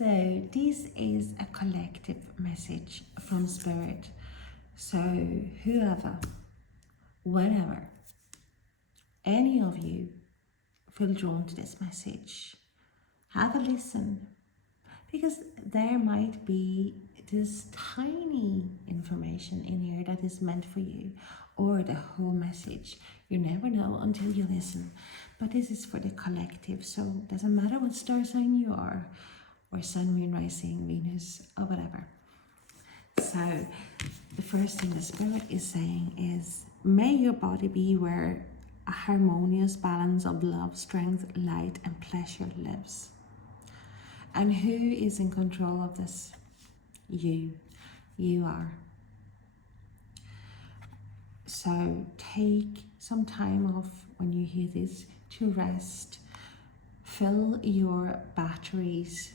So this is a collective message from Spirit. So whoever, whenever, any of you feel drawn to this message, have a listen, because there might be this tiny information in here that is meant for you, or the whole message. You never know until you listen. But this is for the collective, so it doesn't matter what star sign you are, or sun, moon, rising, Venus, or whatever. So the first thing the Spirit is saying is, may your body be where a harmonious balance of love, strength, light, and pleasure lives. And who is in control of this? You. You are. So take some time off when you hear this to rest. Fill your batteries.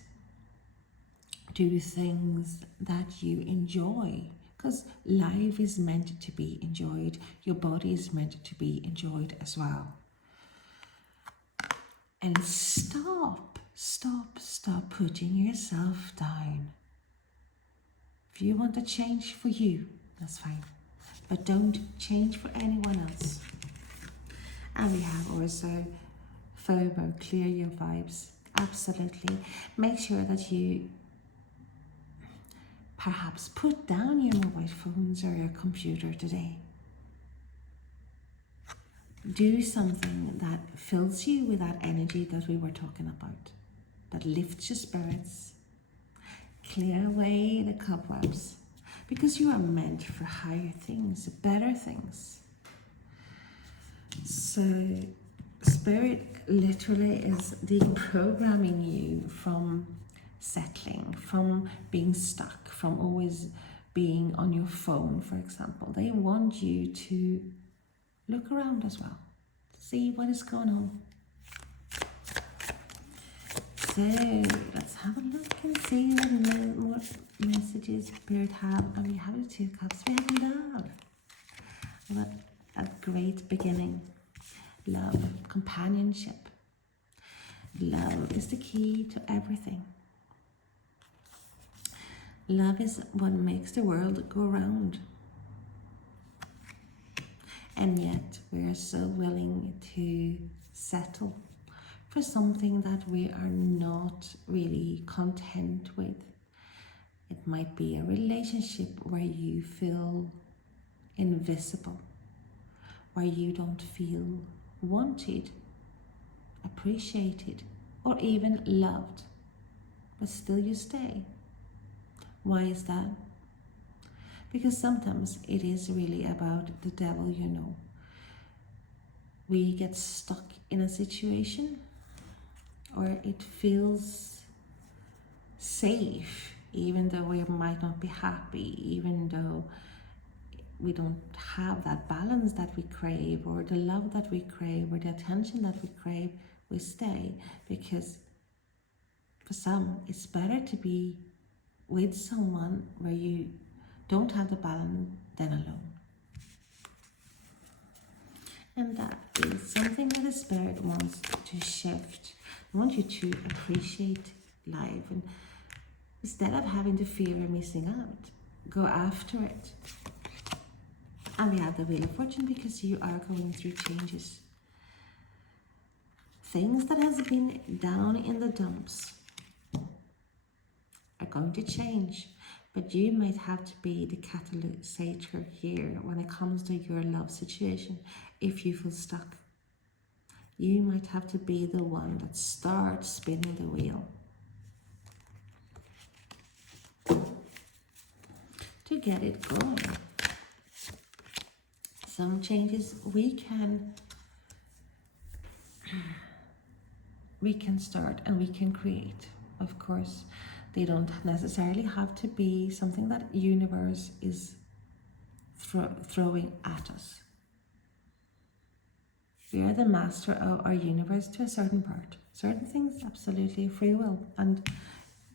Do things that you enjoy, because life is meant to be enjoyed. Your body is meant to be enjoyed as well. And stop putting yourself down. If you want to change for you, that's fine, but don't change for anyone else. And we have also FOMO, clear your vibes. Absolutely. Make sure that you perhaps put down your mobile phones or your computer today. Do something that fills you with that energy that we were talking about, that lifts your spirits. Clear away the cobwebs, because you are meant for higher things, better things. So Spirit literally is deprogramming you from settling, from being stuck, from always being on your phone, for example. They want you to look around as well, see what is going on. So let's have a look and see what messages Spirit have. And we have the Two Cups. We have love. What a great beginning. Love, companionship. Love is the key to everything. Love is what makes the world go round. And yet we are so willing to settle for something that we are not really content with. It might be a relationship where you feel invisible, where you don't feel wanted, appreciated, or even loved, but still you stay. Why is that? Because sometimes it is really about the devil, you know. We get stuck in a situation, or it feels safe, even though we might not be happy, even though we don't have that balance that we crave, or the love that we crave, or the attention that we crave. We stay because for some it's better to be with someone where you don't have the balance than alone. And that is something that the Spirit wants to shift. I want you to appreciate life, and instead of having the fear of missing out, go after it. And we have the Wheel of Fortune, because you are going through changes. Things that has been down in the dumps are going to change, but you might have to be the catalyst here when it comes to your love situation. If you feel stuck, you might have to be the one that starts spinning the wheel to get it going. Some changes we can start and we can create. Of course, they don't necessarily have to be something that universe is throwing at us. We are the master of our universe to a certain part. Certain things, absolutely free will. And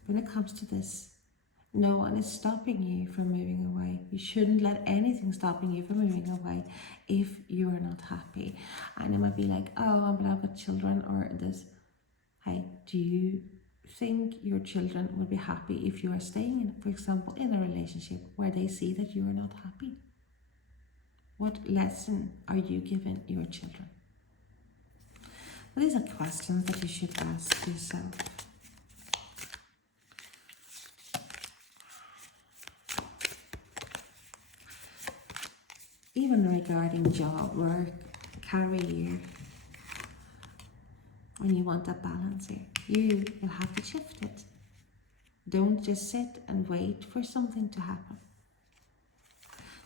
when it comes to this, no one is stopping you from moving away. You shouldn't let anything stopping you from moving away if you are not happy. And it might be like, oh, I'm in love with children or this. Hey, do you think your children will be happy if you are staying in, for example, in a relationship where they see that you are not happy? What lesson are you giving your children? Well, these are questions that you should ask yourself. Even regarding job, work, career, when you want that balance here, you will have to shift it. Don't just sit and wait for something to happen.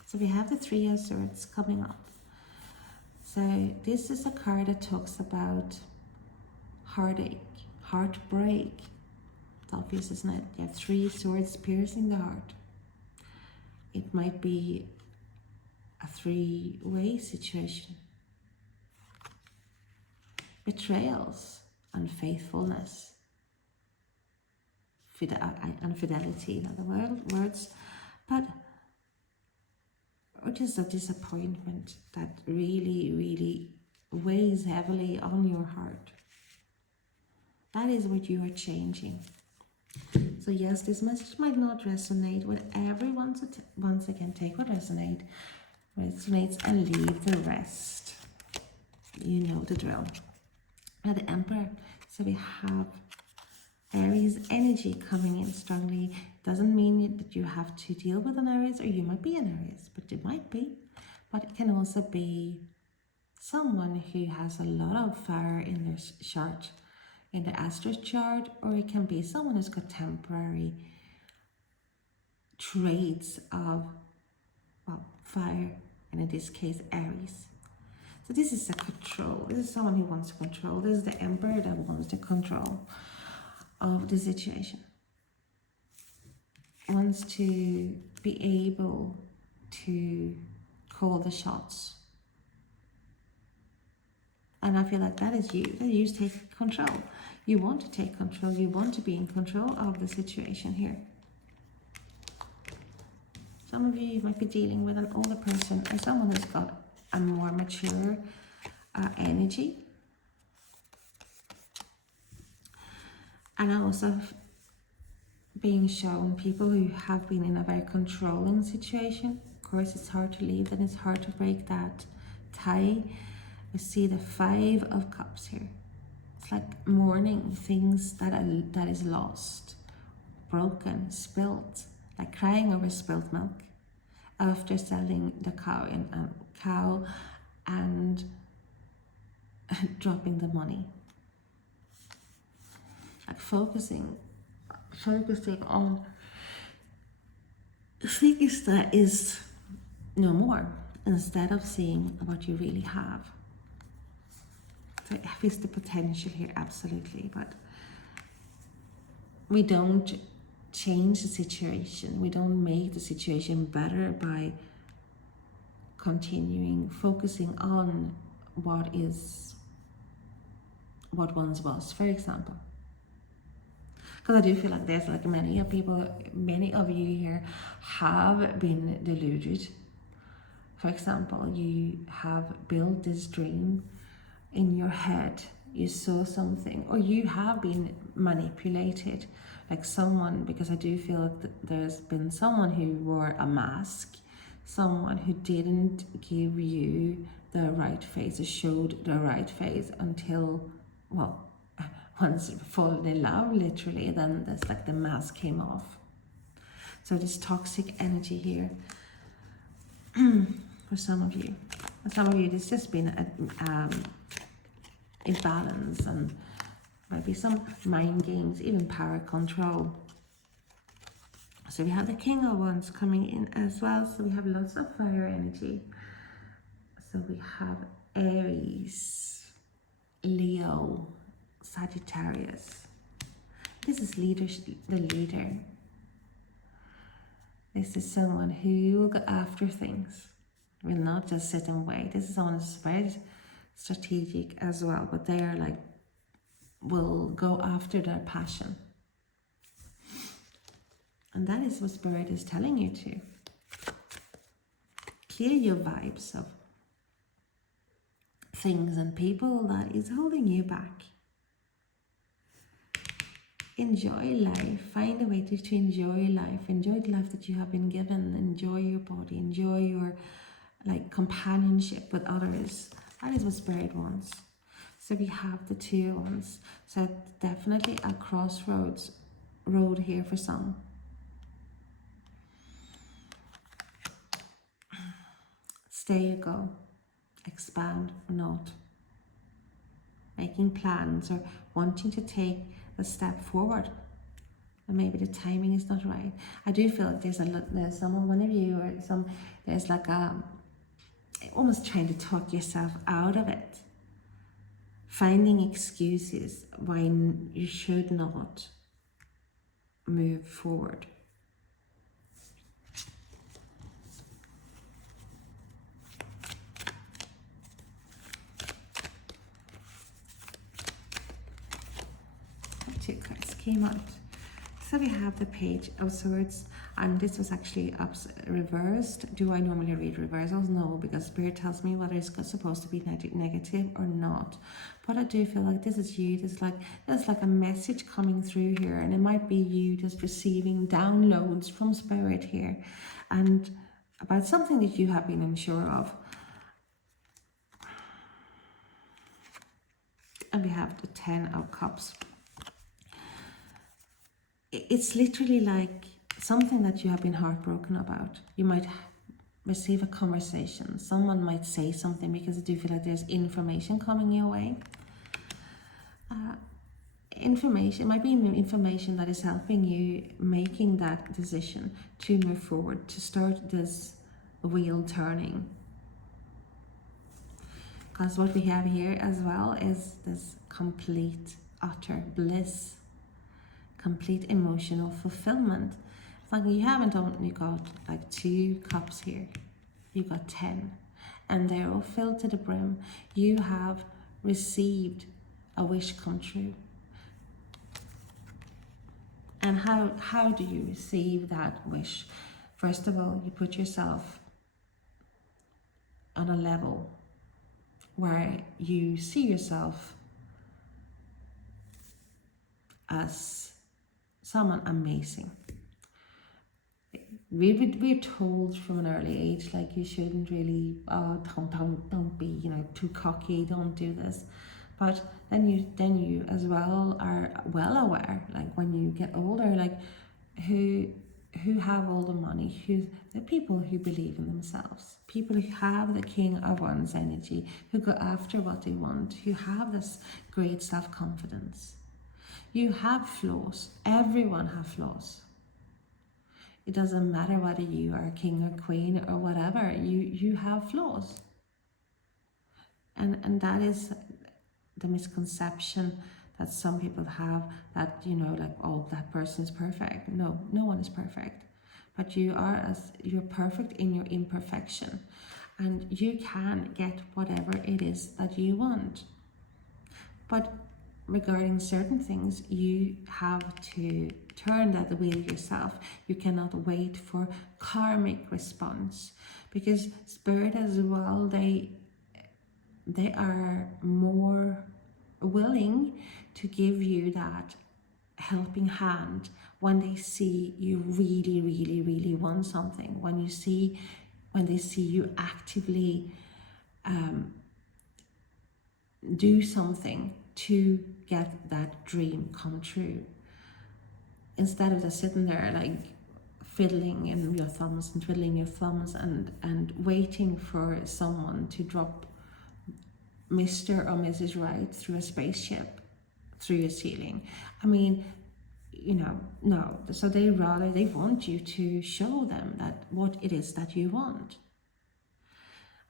So we have the Three of Swords coming up. So this is a card that talks about heartache, heartbreak. It's obvious, isn't it? You have three swords piercing the heart. It might be a three-way situation. Betrayals, unfaithfulness, infidelity, in other words, but or just a disappointment that really weighs heavily on your heart. That is what you are changing. So yes, this message might not resonate with everyone. So once again, take what resonates and leave the rest. You know the drill. Now the Emperor. So we have Aries energy coming in strongly. Doesn't mean that you have to deal with an Aries, or you might be an Aries, but you might be. But it can also be someone who has a lot of fire in their chart, in the astro chart, or it can be someone who's got temporary traits of, well, fire, and in this case, Aries. So this is a control. This is someone who wants to control. This is the Emperor that wants the control of the situation. Wants to be able to call the shots. And I feel like that is you. That you take control. You want to take control. You want to be in control of the situation here. Some of you might be dealing with an older person or someone who's got a more mature energy. And also being shown people who have been in a very controlling situation. Of course, it's hard to leave and it's hard to break that tie. We see the Five of Cups here. It's like mourning things that is lost, broken, spilt, like crying over spilt milk after selling the cow and dropping the money. Like focusing on things that is no more, instead of seeing what you really have. So there's the potential here, absolutely, but we don't change the situation. We don't make the situation better by continuing focusing on what once was, for example. Because I do feel like there's like many of you here have been deluded. For example, you have built this dream in your head, you saw something, or you have been manipulated, like someone, because I do feel that there's been someone who wore a mask, someone who didn't give you the right face, or showed the right face until, well, once fallen in love, literally, then there's like the mask came off. So this toxic energy here for some of you. For some of you, there's just been a imbalance and maybe some mind games, even power control. So we have the King of Wands coming in as well. So we have lots of fire energy. So we have Aries, Leo, Sagittarius. This is the leader. This is someone who will go after things, will not just sit and wait. This is someone who's very strategic as well, but they are like, will go after their passion. And that is what Spirit is telling you to. Clear your vibes of things and people that is holding you back. enjoy life. Find a way to enjoy life. Enjoy the life that you have been given. Enjoy your body. Enjoy your like companionship with others. That is what Spirit wants. So we have the 2 of Wands. So definitely a crossroads road here for some. Stay or go. Expand or not. Making plans or wanting to take a step forward. And maybe the timing is not right. I do feel like there's someone, one of you, or there's like almost trying to talk yourself out of it. Finding excuses why you should not move forward. Two cards came out. So we have the Page of Swords, and this was actually reversed. Do I normally read reversals? No, because Spirit tells me whether it's supposed to be negative or not. But I do feel like this is you. There's like a message coming through here, and it might be you just receiving downloads from Spirit here, and about something that you have been unsure of. And we have the 10 of Cups. It's literally like something that you have been heartbroken about. You might receive a conversation. Someone might say something because I do feel like there's information coming your way. Information, it might be information that is helping you making that decision to move forward, to start this wheel turning. Because what we have here as well is this complete, utter bliss. Complete emotional fulfillment. It's like you haven't only got like 2 cups here, you got 10, and they're all filled to the brim. You have received a wish come true. And how do you receive that wish? First of all, you put yourself on a level where you see yourself as someone amazing. We're told from an early age, like, you shouldn't really, don't be, too cocky, don't do this. But then you as well are well aware, like when you get older, like who have all the money, the people who believe in themselves, people who have the King of Wands energy, who go after what they want, who have this great self-confidence. You have flaws. Everyone has flaws. It doesn't matter whether you are king or queen or whatever. You have flaws. And that is the misconception that some people have, that, like, oh, that person is perfect. No one is perfect. But you're perfect in your imperfection. And you can get whatever it is that you want. But regarding certain things, you have to turn that wheel yourself. You cannot wait for karmic response, because Spirit as well, they are more willing to give you that helping hand when they see you really, really, really want something, when they see you actively do something to get that dream come true, instead of just sitting there like fiddling in your thumbs and twiddling your thumbs and waiting for someone to drop Mr. or Mrs. Right through a spaceship through your ceiling. I mean, no. So they want you to show them that what it is that you want.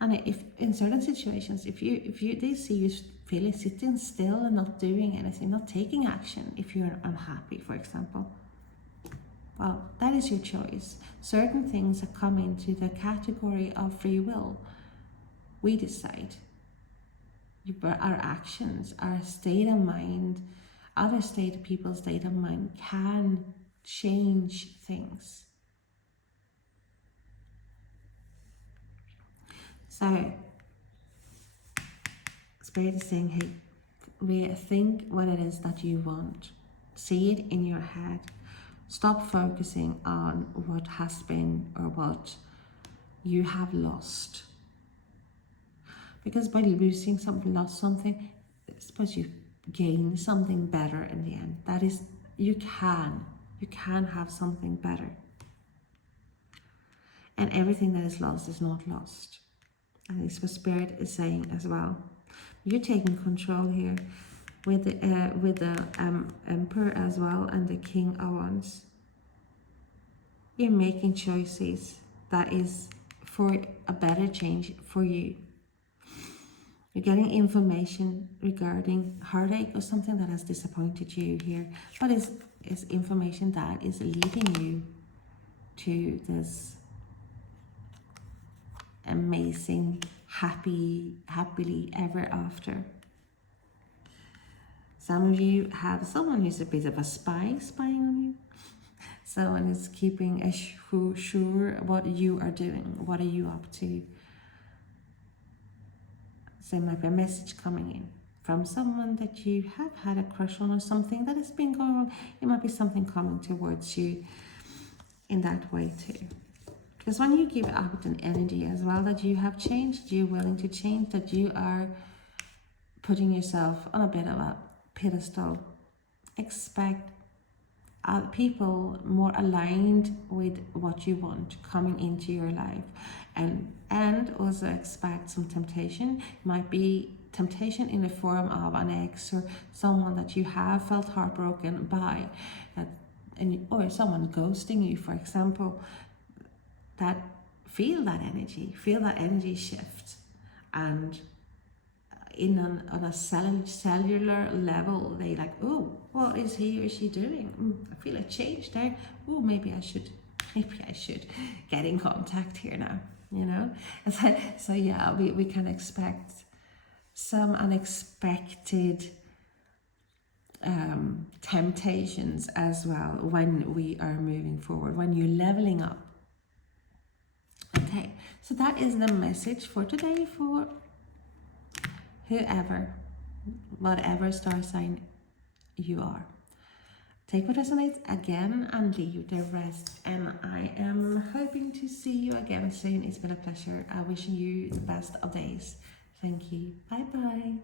And if in certain situations, if they see you really sitting still and not doing anything, not taking action, if you're unhappy, for example, well, that is your choice. Certain things that come into the category of free will, we decide. Our actions, our state of mind, other people's state of mind can change things. So Spirit is saying, hey, rethink what it is that you want. See it in your head. Stop focusing on what has been or what you have lost. Because by losing something, lost something, I suppose you gain something better in the end. That is, you can have something better. And everything that is lost is not lost. And it's what Spirit is saying as well. You're taking control here with the Emperor as well and the King of Wands. You're making choices that is for a better change for you. You're getting information regarding heartache or something that has disappointed you here, but it's information that is leading you to this amazing, happily ever after. Some of you have someone who's a bit of a spying on you. Someone is keeping sure what you are doing. What are you up to? So there might be a message coming in from someone that you have had a crush on or something that has been going wrong. It might be something coming towards you in that way too. Because when you give out an energy as well that you have changed, you're willing to change, that you are putting yourself on a bit of a pedestal, expect people more aligned with what you want coming into your life, and also expect some temptation. It might be temptation in the form of an ex or someone that you have felt heartbroken by, or someone ghosting you, for example. That feel that energy shift, and on a cellular level, they like, oh, what is he or she doing? I feel a change there. Oh, maybe I should get in contact here now, you know. So yeah, we can expect some unexpected temptations as well when we are moving forward, when you're leveling up. Okay, so that is the message for today for whoever, whatever star sign you are. Take what resonates again and leave the rest. And I am hoping to see you again soon. It's been a pleasure. I wish you the best of days. Thank you. Bye bye.